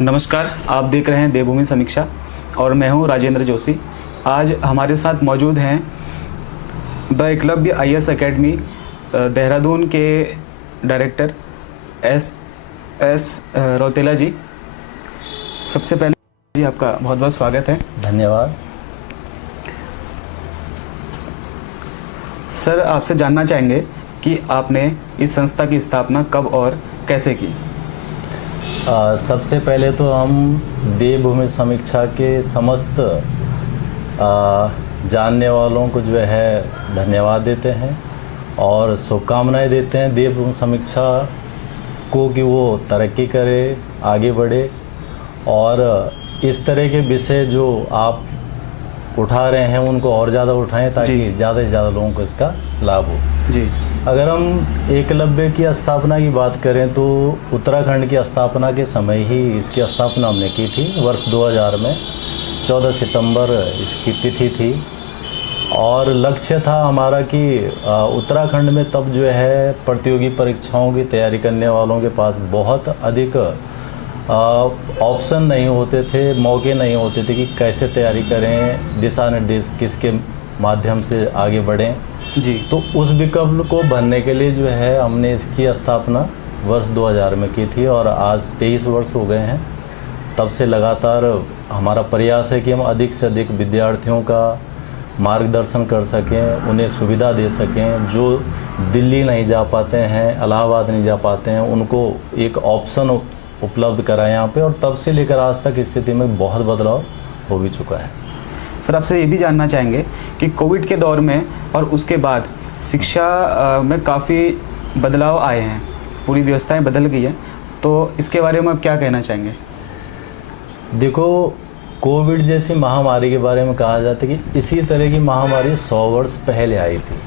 नमस्कार, आप देख रहे हैं देवभूमि समीक्षा और मैं हूं राजेंद्र जोशी। आज हमारे साथ मौजूद हैं the Eklavya IAS academy Dehradun के डायरेक्टर एस रौतेला जी। सबसे पहले जी आपका बहुत बहुत स्वागत है। धन्यवाद। सर, आपसे जानना चाहेंगे कि आपने इस संस्था की स्थापना कब और कैसे की? सबसे पहले तो हम देवभूमि समीक्षा के समस्त जानने वालों को जो है धन्यवाद देते हैं और शुभकामनाएं देते हैं देवभूमि समीक्षा को कि वो तरक्की करे, आगे बढ़े और इस तरह के विषय जो आप उठा रहे हैं उनको और ज़्यादा उठाएं ताकि ज़्यादा से ज़्यादा लोगों को इसका लाभ हो। जी। अगर हम एकलव्य की स्थापना की बात करें तो उत्तराखंड की स्थापना के समय ही इसकी स्थापना हमने की थी। वर्ष 2000 में 14 सितंबर इसकी तिथि थी और लक्ष्य था हमारा कि उत्तराखंड में तब जो है प्रतियोगी परीक्षाओं की तैयारी करने वालों के पास बहुत अधिक ऑप्शन नहीं होते थे, मौके नहीं होते थे कि कैसे तैयारी करें, दिशा निर्देश किसके माध्यम से आगे बढ़ें। जी। तो उस विकल्प को भरने के लिए जो है हमने इसकी स्थापना वर्ष 2000 में की थी और आज 23 वर्ष हो गए हैं। तब से लगातार हमारा प्रयास है कि हम अधिक से अधिक विद्यार्थियों का मार्गदर्शन कर सकें, उन्हें सुविधा दे सकें। जो दिल्ली नहीं जा पाते हैं, इलाहाबाद नहीं जा पाते हैं, उनको एक ऑप्शन उपलब्ध कराएं यहाँ पे। और तब से लेकर आज तक स्थिति में बहुत बदलाव हो भी चुका है। सर, आपसे ये भी जानना चाहेंगे कि कोविड के दौर में और उसके बाद शिक्षा में काफ़ी बदलाव आए हैं, पूरी व्यवस्थाएं बदल गई हैं, तो इसके बारे में आप क्या कहना चाहेंगे? देखो, कोविड जैसी महामारी के बारे में कहा जाता है कि इसी तरह की महामारी 100 वर्ष पहले आई थी।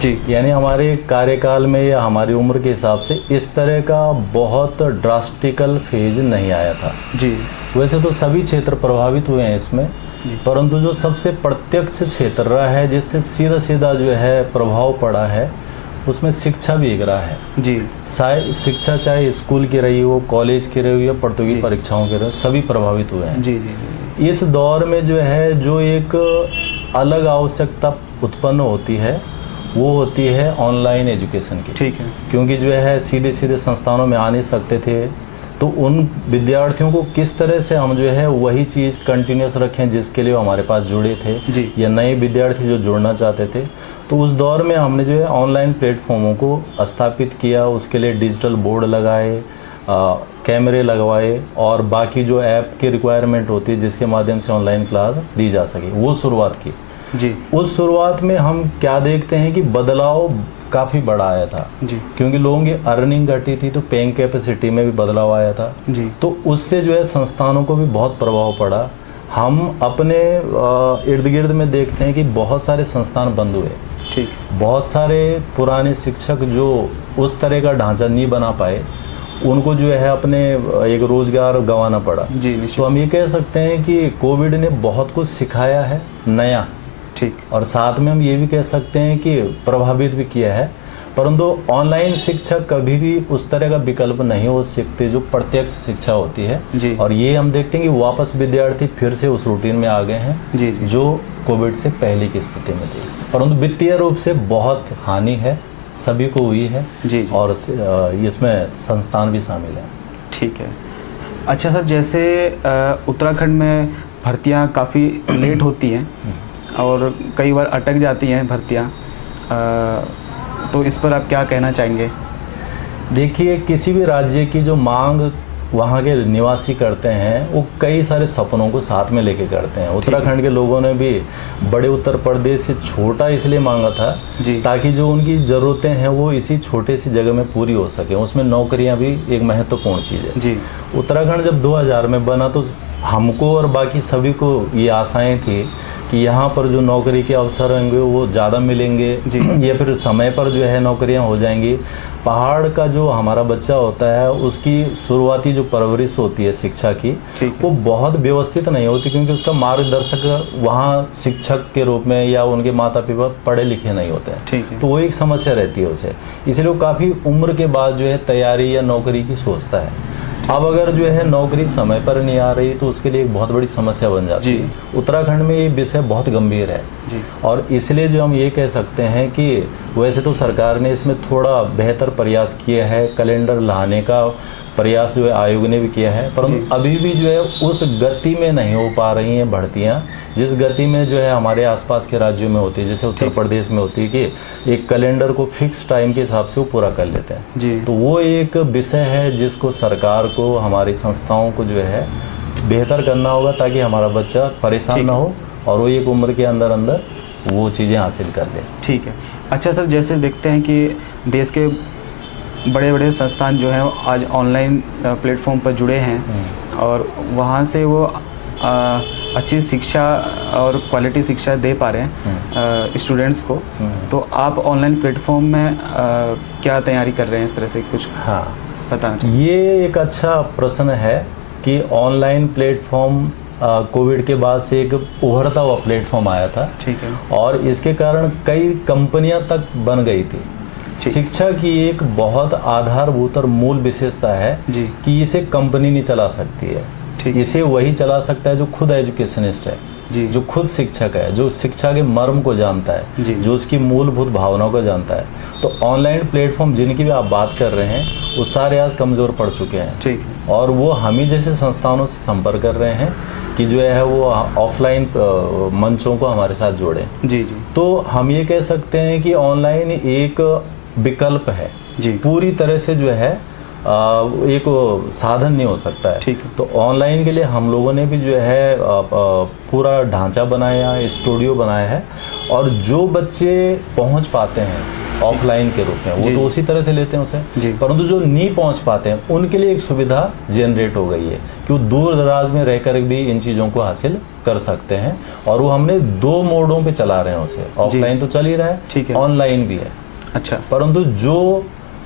जी। यानी हमारे कार्यकाल में या हमारी उम्र के हिसाब से इस तरह का बहुत ड्रास्टिकल फेज नहीं आया था। जी। वैसे तो सभी क्षेत्र प्रभावित हुए हैं इसमें, परंतु जो सबसे प्रत्यक्ष क्षेत्र रहा है जिससे सीधा सीधा जो है प्रभाव पड़ा है उसमें शिक्षा भी एक रहा है। जी। शिक्षा चाहे स्कूल की रही हो, कॉलेज की रही हो या प्रतियोगी परीक्षाओं की रही हो, सभी प्रभावित हुए हैं। जी जी। इस दौर में जो है जो एक अलग आवश्यकता उत्पन्न होती है वो होती है ऑनलाइन एजुकेशन की। ठीक है। क्योंकि जो है सीधे सीधे संस्थानों में आ नहीं सकते थे, तो उन विद्यार्थियों को किस तरह से हम जो है वही चीज़ कंटिन्यूस रखें जिसके लिए वो हमारे पास जुड़े थे। जी। या नए विद्यार्थी जो जुड़ना चाहते थे, तो उस दौर में हमने जो है ऑनलाइन प्लेटफॉर्मों को स्थापित किया। उसके लिए डिजिटल बोर्ड लगाए, कैमरे लगवाए और बाकी जो ऐप की रिक्वायरमेंट होती है जिसके माध्यम से ऑनलाइन क्लास दी जा सके, वो शुरुआत की। जी। उस शुरुआत में हम क्या देखते हैं कि बदलाव काफ़ी बड़ा आया था। जी। क्योंकि लोगों की अर्निंग घटी थी तो पेइंग कैपेसिटी में भी बदलाव आया था। जी। तो उससे जो है संस्थानों को भी बहुत प्रभाव पड़ा। हम अपने इर्द गिर्द में देखते हैं कि बहुत सारे संस्थान बंद हुए। ठीक। बहुत सारे पुराने शिक्षक जो उस तरह का ढांचा नहीं बना पाए, उनको जो है अपने एक रोजगार गंवाना पड़ा। जी। तो हम ये कह सकते हैं कि कोविड ने बहुत कुछ सिखाया है नया। ठीक। और साथ में हम ये भी कह सकते हैं कि प्रभावित भी किया है। परंतु ऑनलाइन शिक्षा कभी भी उस तरह का विकल्प नहीं हो सकते जो प्रत्यक्ष शिक्षा होती है। जी। और ये हम देखते हैं कि वापस विद्यार्थी फिर से उस रूटीन में आ गए हैं। जी जी। जो कोविड से पहले की स्थिति में थी। परंतु वित्तीय रूप से बहुत हानि है, सभी को हुई है। जी। और इसमें संस्थान भी शामिल है। ठीक है। अच्छा सर, जैसे उत्तराखंड में भर्तियाँ काफ़ी लेट होती हैं और कई बार अटक जाती हैं भर्तियाँ, तो इस पर आप क्या कहना चाहेंगे? देखिए, किसी भी राज्य की जो मांग वहाँ के निवासी करते हैं वो कई सारे सपनों को साथ में लेके करते हैं। उत्तराखंड के लोगों ने भी बड़े उत्तर प्रदेश से छोटा इसलिए मांगा था ताकि जो उनकी ज़रूरतें हैं वो इसी छोटे सी जगह में पूरी हो सके। उसमें नौकरियाँ भी एक महत्वपूर्ण चीज़ है। जी। उत्तराखंड जब 2000 में बना तो हमको और बाकी सभी को ये आशाएं थी कि यहाँ पर जो नौकरी के अवसर होंगे वो ज़्यादा मिलेंगे या फिर समय पर जो है नौकरियाँ हो जाएंगी। पहाड़ का जो हमारा बच्चा होता है उसकी शुरुआती जो परवरिश होती है शिक्षा की, वो बहुत व्यवस्थित नहीं होती क्योंकि उसका मार्गदर्शक वहाँ शिक्षक के रूप में या उनके माता पिता पढ़े लिखे नहीं होते हैं। तो वो एक समस्या रहती है उसे, इसलिए वो काफ़ी उम्र के बाद जो है तैयारी या नौकरी की सोचता है। अब अगर जो है नौकरी समय पर नहीं आ रही तो उसके लिए एक बहुत बड़ी समस्या बन जाती है। उत्तराखंड में ये विषय बहुत गंभीर है जी। और इसलिए जो हम ये कह सकते हैं कि वैसे तो सरकार ने इसमें थोड़ा बेहतर प्रयास किया है, कैलेंडर लाने का प्रयास जो है आयोग ने भी किया है, परंतु अभी भी जो है उस गति में नहीं हो पा रही हैं भर्तियां जिस गति में जो है हमारे आसपास के राज्यों में होती है। जैसे उत्तर प्रदेश में होती है कि एक कैलेंडर को फिक्स टाइम के हिसाब से वो पूरा कर लेते हैं जी। तो वो एक विषय है जिसको सरकार को, हमारी संस्थाओं को जो है बेहतर करना होगा ताकि हमारा बच्चा परेशान ना हो और वो एक उम्र के अंदर अंदर वो चीज़ें हासिल कर ले। ठीक है। अच्छा सर, जैसे देखते हैं कि देश के बड़े बड़े संस्थान जो हैं आज ऑनलाइन प्लेटफॉर्म पर जुड़े हैं और वहाँ से वो अच्छी शिक्षा और क्वालिटी शिक्षा दे पा रहे हैं स्टूडेंट्स को। तो आप ऑनलाइन प्लेटफॉर्म में क्या तैयारी कर रहे हैं, इस तरह से कुछ बताना चाहिए? ये एक अच्छा प्रश्न है कि ऑनलाइन प्लेटफॉर्म कोविड के बाद से एक उभरता हुआ प्लेटफॉर्म आया था। ठीक है। और इसके कारण कई कंपनियां तक बन गई थी। शिक्षा की एक बहुत आधारभूत और मूल विशेषता है कि इसे कंपनी नहीं चला सकती है, इसे वही चला सकता है जो खुद एजुकेशनिस्ट है जी। जो खुद शिक्षक है, जो शिक्षा के मर्म को जानता है जी। जो उसकी मूलभूत भावनाओं को जानता है। तो ऑनलाइन प्लेटफॉर्म जिनकी भी आप बात कर रहे हैं वो सारे आज कमजोर पड़ चुके हैं ठीक। और वो हम ही जैसे संस्थानों से संपर्क कर रहे हैं कि जो है वो ऑफलाइन मंचों को हमारे साथ जोड़े जी। तो हम ये कह सकते हैं कि ऑनलाइन एक विकल्प है जी। पूरी तरह से जो है एक साधन नहीं हो सकता है ठीक। तो ऑनलाइन के लिए हम लोगों ने भी जो है पूरा ढांचा बनाया, स्टूडियो बनाया है और जो बच्चे पहुंच पाते हैं ऑफलाइन के रूप में वो तो उसी तरह से लेते हैं उसे, परंतु जो नहीं पहुंच पाते हैं उनके लिए एक सुविधा जनरेट हो गई है कि वो दूर दराज में रहकर भी इन चीज़ों को हासिल कर सकते हैं। और वो हमने 2 मोडों पे चला रहे हैं उसे, ऑफलाइन तो चल ही रहा है, ऑनलाइन भी है। अच्छा। परंतु जो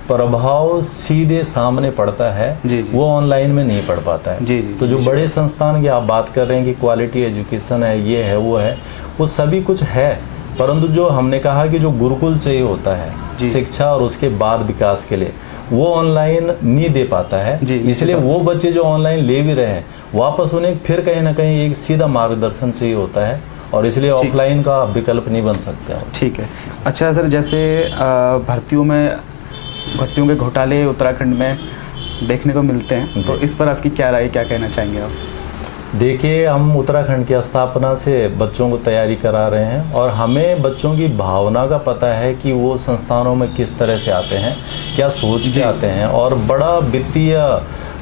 प्रभाव सीधे सामने पड़ता है जी। वो ऑनलाइन में नहीं पड़ पाता है जी। तो जो बड़े संस्थान की आप बात कर रहे हैं कि क्वालिटी एजुकेशन है, ये है, वो सभी कुछ है, परंतु जो हमने कहा कि जो गुरुकुल चाहिए होता है शिक्षा और उसके बाद विकास के लिए वो ऑनलाइन नहीं दे पाता है। इसलिए वो बच्चे जो ऑनलाइन ले भी रहे हैं वापस उन्हें फिर कहीं ना कहीं एक सीधा मार्गदर्शन चाहिए होता है और इसलिए ऑफलाइन का विकल्प नहीं बन सकता। ठीक है। अच्छा सर, जैसे भर्तियों के घोटाले उत्तराखंड में देखने को मिलते हैं, तो इस पर आपकी क्या राय, क्या कहना चाहेंगे आप? देखिए, हम उत्तराखंड की स्थापना से बच्चों को तैयारी करा रहे हैं और हमें बच्चों की भावना का पता है कि वो संस्थानों में किस तरह से आते हैं, क्या सोच के आते हैं। और बड़ा वित्तीय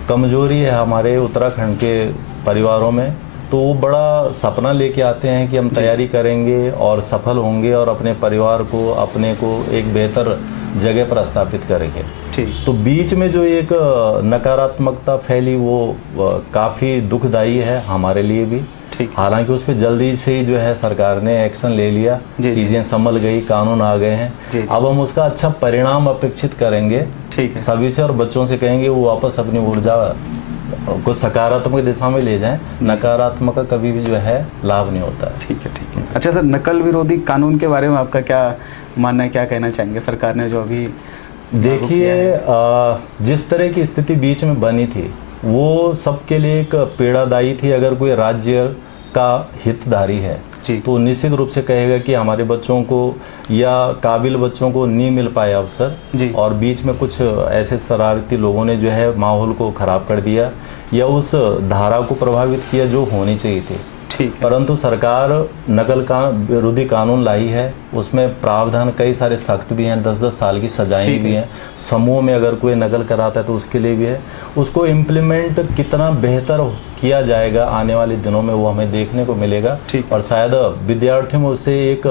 कमजोरी है हमारे उत्तराखंड के परिवारों में, तो वो बड़ा सपना लेके आते हैं कि हम तैयारी करेंगे और सफल होंगे और अपने परिवार को, अपने को एक बेहतर जगह पर स्थापित करेंगे। ठीक। तो बीच में जो एक नकारात्मकता फैली वो काफ़ी दुखदायी है हमारे लिए भी। ठीक। हालांकि उस पर जल्दी से ही जो है सरकार ने एक्शन ले लिया, चीज़ें संभल गई, कानून आ गए हैं। अब हम उसका अच्छा परिणाम अपेक्षित करेंगे ठीक है सभी से और बच्चों से कहेंगे वो वापस अपनी ऊर्जा को सकारात्मक दिशा में ले जाएं। नकारात्मक का कभी भी जो है लाभ नहीं होता है। ठीक है, ठीक है। अच्छा सर, नकल विरोधी कानून के बारे में आपका क्या मानना है, क्या कहना चाहेंगे? सरकार ने जो अभी देखिए जिस तरह की स्थिति बीच में बनी थी वो सबके लिए एक पीड़ादायी थी। अगर कोई राज्य का हितधारी है तो निश्चित रूप से कहेगा कि हमारे बच्चों को या काबिल बच्चों को नहीं मिल पाया अवसर और बीच में कुछ ऐसे शरारती लोगों ने जो है माहौल को खराब कर दिया या उस धारा को प्रभावित किया जो होनी चाहिए थी। ठीक। परंतु सरकार नकल का विरोधी कानून लाई है, उसमें प्रावधान कई सारे सख्त भी हैं, 10-10 साल की सजाएं भी हैं। समूह में अगर कोई नकल कराता है तो उसके लिए भी है। उसको इम्प्लीमेंट कितना बेहतर किया जाएगा आने वाले दिनों में वो हमें देखने को मिलेगा और शायद विद्यार्थियों में उससे एक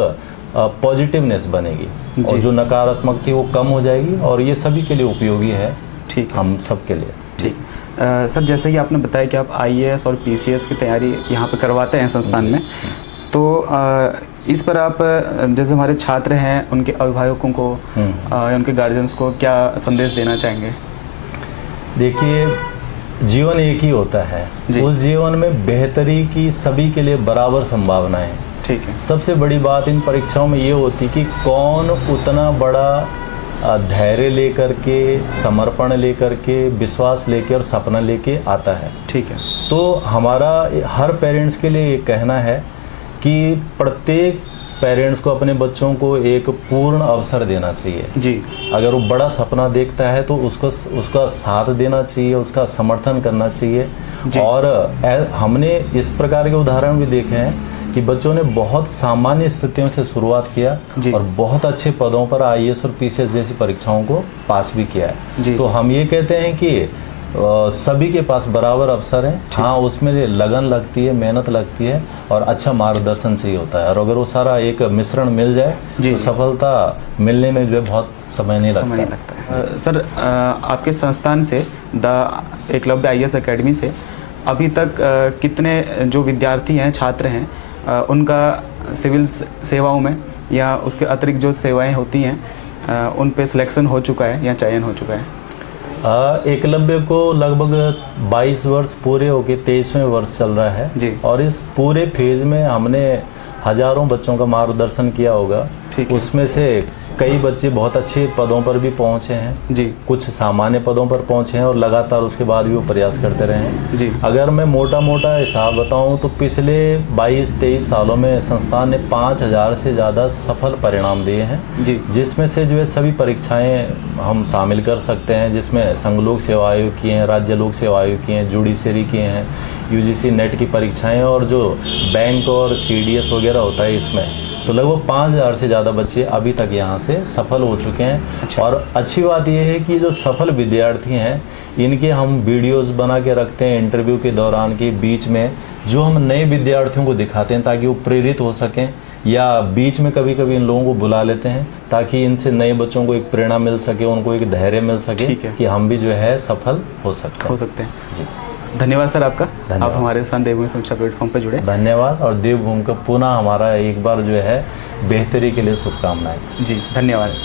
पॉजिटिवनेस बनेगी और जो नकारात्मक थी वो कम हो जाएगी और ये सभी के लिए उपयोगी है। ठीक। हम सब के लिए। ठीक। सर, जैसे कि आपने बताया कि आप IAS और PCS की तैयारी यहाँ पे करवाते हैं संस्थान में, तो इस पर आप जैसे हमारे छात्र हैं उनके अभिभावकों को या उनके गार्जियंस को क्या संदेश देना चाहेंगे? देखिए, जीवन एक ही होता है, उस जीवन में बेहतरी की सभी के लिए बराबर संभावना है। ठीक है। सबसे बड़ी बात इन परीक्षाओं में ये होती कि कौन उतना बड़ा धैर्य लेकर के, समर्पण लेकर के, विश्वास लेके और सपना लेके आता है। ठीक है। तो हमारा हर पेरेंट्स के लिए ये कहना है कि प्रत्येक पेरेंट्स को अपने बच्चों को एक पूर्ण अवसर देना चाहिए जी। अगर वो बड़ा सपना देखता है तो उसका साथ देना चाहिए, उसका समर्थन करना चाहिए। और हमने इस प्रकार के उदाहरण भी देखे हैं कि बच्चों ने बहुत सामान्य स्थितियों से शुरुआत किया और बहुत अच्छे पदों पर IAS और PCS जैसी परीक्षाओं को पास भी किया है। तो हम ये कहते हैं कि सभी के पास बराबर अवसर है। हाँ, उसमें लगन लगती है, मेहनत लगती है और अच्छा मार्गदर्शन चाहिए होता है। और अगर वो सारा एक मिश्रण मिल जाए तो सफलता मिलने में जो है बहुत समय नहीं लगता। सर, आपके संस्थान से द एकलव्य IAS अकेडमी से अभी तक कितने जो विद्यार्थी हैं, छात्र हैं, उनका सिविल सेवाओं में या उसके अतिरिक्त जो सेवाएं होती हैं उन पे सिलेक्शन हो चुका है या चयन हो चुका है? एकलव्य को लगभग 22 वर्ष पूरे होके 23वें वर्ष चल रहा है जी। और इस पूरे फेज में हमने हजारों बच्चों का मार्गदर्शन किया होगा। उसमें से कई बच्चे बहुत अच्छे पदों पर भी पहुंचे हैं जी, कुछ सामान्य पदों पर पहुंचे हैं और लगातार उसके बाद भी वो प्रयास करते रहे हैं जी। अगर मैं मोटा मोटा हिसाब बताऊं तो पिछले 22-23 सालों में संस्थान ने 5000 से ज़्यादा सफल परिणाम दिए हैं जी, जिसमें से जो है सभी परीक्षाएं हम शामिल कर सकते हैं, जिसमें संघ लोक सेवा आयोग की हैं, राज्य लोक सेवा आयोग की हैं, जुडिशरी की हैं, UGC नेट की परीक्षाएं और जो बैंक और CDS वगैरह होता है इसमें, तो लगभग 5000 से ज़्यादा बच्चे अभी तक यहाँ से सफल हो चुके हैं। अच्छा। और अच्छी बात यह है कि जो सफल विद्यार्थी हैं इनके हम वीडियोस बना के रखते हैं इंटरव्यू के दौरान के बीच में, जो हम नए विद्यार्थियों को दिखाते हैं ताकि वो प्रेरित हो सकें, या बीच में कभी कभी इन लोगों को बुला लेते हैं ताकि इनसे नए बच्चों को एक प्रेरणा मिल सके, उनको एक धैर्य मिल सके कि हम भी जो है सफल हो सकते हैं जी। धन्यवाद सर आपका। आप हमारे साथ देवभूमि समीक्षा प्लेटफॉर्म पर जुड़े। धन्यवाद। और देवभूमि का पुनः हमारा एक बार जो है बेहतरी के लिए शुभकामनाएं। जी धन्यवाद।